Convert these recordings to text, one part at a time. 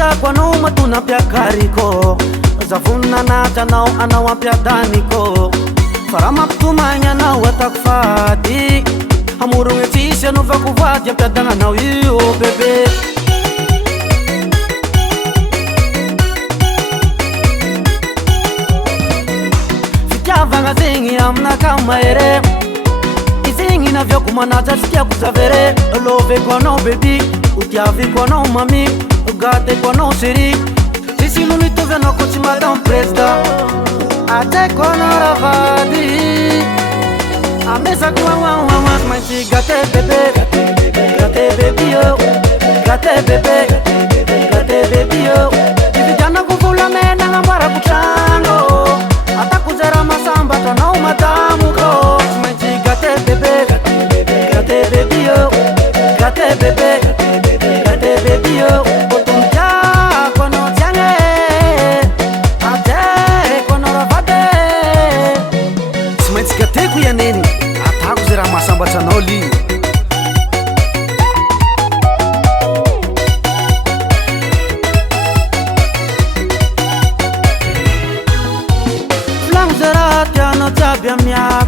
tiako anao matona ampiakariko zavonina anao anao ampiadaniko fa raha mampitomagny anao atako fady amorogny tsisy anaovako vady ampiadagnanao io bebe fitiavagna zegny aminakahy mahere izegny naviako manaja tsy tiako zavere loveko anao bebi hotiaviko anao mami gateko anao chéri sisy olo nitovy anao ko tsy madame presida ataiko anao ravady amezako wawawawas maintsy gate bebe yo gate bebe yo ividianako volamena agnamboarako trano atako zara masambatra anao madamoko tsy maintsy gate bebe yo gate bebe yo otomitiako anao tiagne ataiko anao ravady tsy maintsy gateko ianeny atako zay raha mahasambatra anao li volagno zay raha tianao jiaby amiako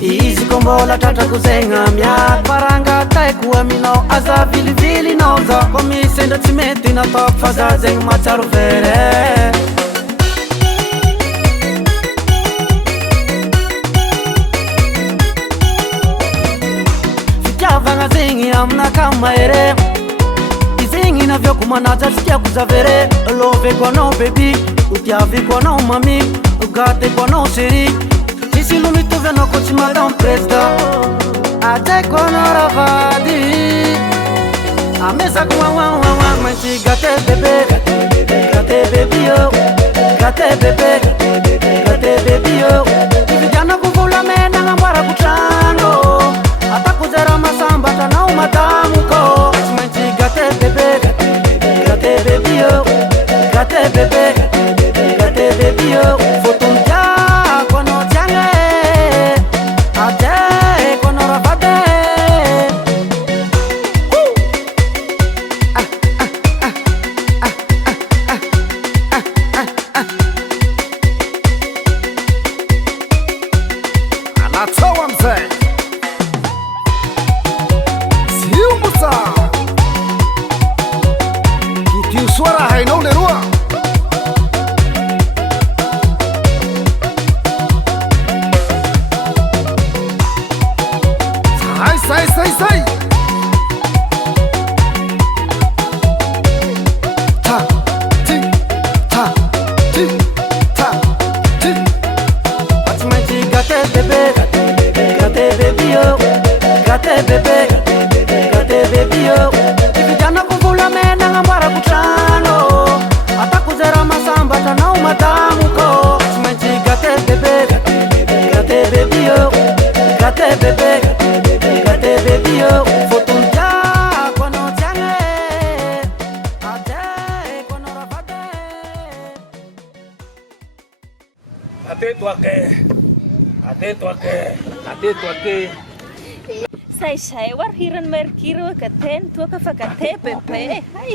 izy ko mbola tratrako zegny amiako faranga taiko aminao aza vilivilinao za ko misy endra tsy mety nataoko fa za zegny matsaro vere fitiavagna zegny aminakahy mahere izegny naviako manaja tsy tiako zavere loveko anao bebi hotiaviko anao mami gateko anao chéri sisy olo nitovy anao ko tsy madame presida ataiko anao ravady amezako wawawawa maintsy gate bebe yo gate bebe yo ividianako volamena agnamboarako trano atako zara masambatra anao madamoko tsy maintsy gate bebe yo gate bebe yo fotomitiako anao tiagne ataiko anao ravady anatsao amizay ziombosa kitio soa raha hainao leroa say ta ti ta ti ta ti What's my tea? Gate bebe yo gate bebe yo ividianako volamena agnamboarako trano atako zara masambatra anao madamoko tsy maintsy gate bebe yo gate bebe yo fotomitiako anao tiagne ataiko anao ravady ateto ake Sai war hiran merkiro katen tua ka fakate pepe hai